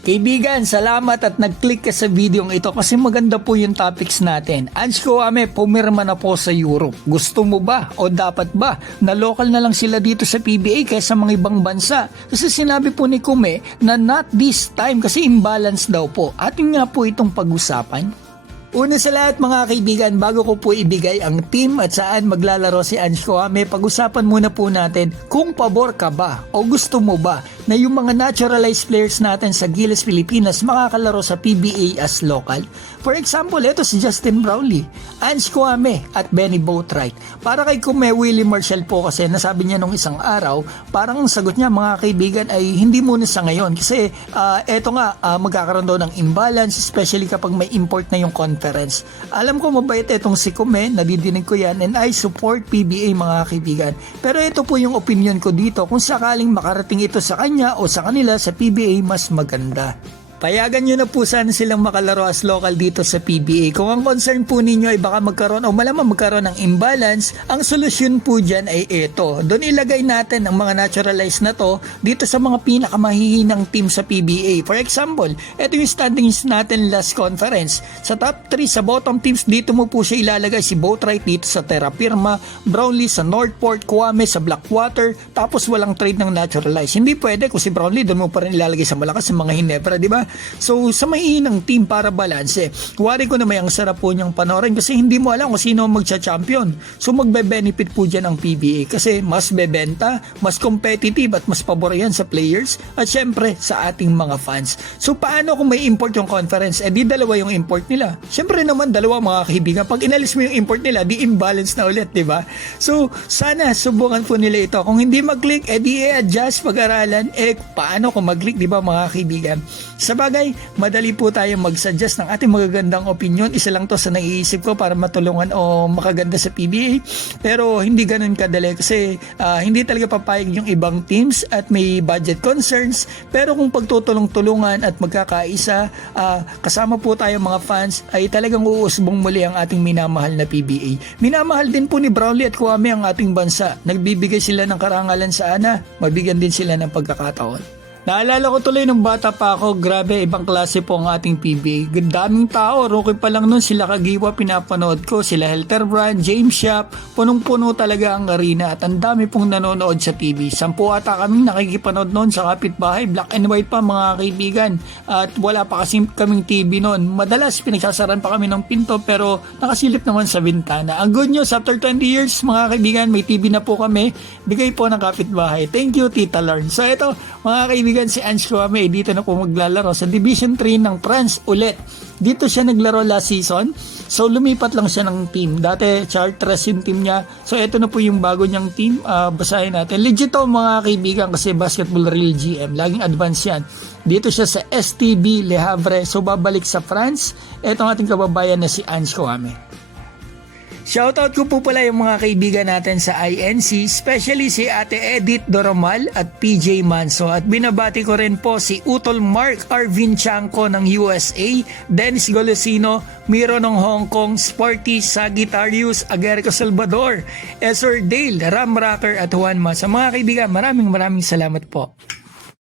Kaibigan, salamat at nag-click ka sa video ito kasi maganda po yung topics natin. Ange Kouame, pumirma na po sa Europe. Gusto mo ba o dapat ba na local na lang sila dito sa PBA kaysa mga ibang bansa? Kasi sinabi po ni Kouame na not this time kasi imbalance daw po. Atin nga po itong pag-usapan. Una sa lahat mga kaibigan, bago ko po ibigay ang team at saan maglalaro si Ange Kouame, pag-usapan muna po natin kung pabor ka ba o gusto mo ba na yung mga naturalized players natin sa Gilas Pilipinas makakalaro sa PBA as local. For example, ito si Justin Brownlee, Ange Kouame at Benny Boatwright. Para kay Kouame, Willie Marshall po kasi nasabi niya nung isang araw, parang ang sagot niya mga kaibigan ay hindi muna sa ngayon kasi eto nga magkakaroon daw ng imbalance especially kapag may import na yung conference. Alam ko mabait itong si Kouame, nadidinig ko yan and I support PBA mga kaibigan. Pero ito po yung opinion ko dito, kung sakaling makarating ito sa kanya o sa kanila sa PBA mas maganda. Payagan nyo na po sana silang makalaro as local dito sa PBA. Kung ang concern po ninyo ay baka magkaroon o malamang magkaroon ng imbalance, ang solusyon po dyan ay ito. Doon ilagay natin ang mga naturalized na to dito sa mga pinakamahihinang team sa PBA. For example, ito yung standings natin last conference. Sa top 3 sa bottom teams, dito mo po siya ilalagay si Boatwright dito sa Terra Firma, Brownlee sa Northport, Kouame sa Blackwater, tapos walang trade ng naturalized. Hindi pwede kung si Brownlee doon mo pa rin ilalagay sa Malakas sa mga Hinebra, di ba? So sa mahihinang team para balanse, wari ko na may ang sarap po niyang panoorin kasi hindi mo alam kung sino ang magcha-champion. So magbe-benefit po dyan ang PBA kasi mas bebenta, mas competitive at mas pabor yan sa players at syempre sa ating mga fans. So paano kung may import yung conference? Di dalawa yung import nila. Syempre naman dalawa mga kaibigan. Pag inalis mo yung import nila, di imbalance na ulit, di ba? So sana subukan po nila ito. Kung hindi mag-click, di i-adjust pag-aralan. Paano kung mag-click, di ba mga kaibigan? Sa bagay, madali po tayong mag-suggest ng ating magagandang opinion. Isa lang to sa naiisip ko para matulungan o makaganda sa PBA. Pero hindi ganun kadali kasi hindi talaga papayag yung ibang teams at may budget concerns. Pero kung pagtutulong-tulungan at magkakaisa, kasama po tayong mga fans, ay talagang uusbong muli ang ating minamahal na PBA. Minamahal din po ni Brownlee at Kouame ang ating bansa. Nagbibigay sila ng karangalan sa ANA, mabigyan din sila ng pagkakataon. Naalala ko tuloy nung bata pa ako, grabe, ibang klase po ang ating PBA. Daming tao, rookie pa lang nun, sila Kagiwa pinapanood ko, sila Helterbrand, James Shop, punong-puno talaga ang arena at ang dami pong nanonood sa TV. 10 ata kaming nakikipanood noon sa kapitbahay, black and white pa mga kaibigan at wala pa kasi kaming TV noon. Madalas pinagsasaran pa kami ng pinto pero nakasilip naman sa bintana. Ang good news, after 20 years mga kaibigan, may TV na po kami, bigay po ng kapitbahay. Thank you Tita Lorne. So ito mga kaibigan, si Ange Kouame dito na po maglalaro sa Division 3 ng France ulit. Dito siya naglaro last season. So lumipat lang siya ng team. Dati Chartres yung team niya. So ito na po yung bago niyang team. Basahin natin. Legit to mga kaibigan kasi Basketball Real GM. Laging advance yan. Dito siya sa STB Le Havre. So babalik sa France. Ito ang ating kababayan na si Ange Kouame. Shoutout ko po pala yung mga kaibigan natin sa INC, especially si Ate Edith Doromal at PJ Manso. At binabati ko rin po si Utol Mark Arvin Chanko ng USA, Dennis Golosino, Miro ng Hong Kong, Sporty Sagittarius, Aguerico Salvador, Esor Dale, Ram Rocker at Juanma. Sa mga kaibigan, maraming salamat po.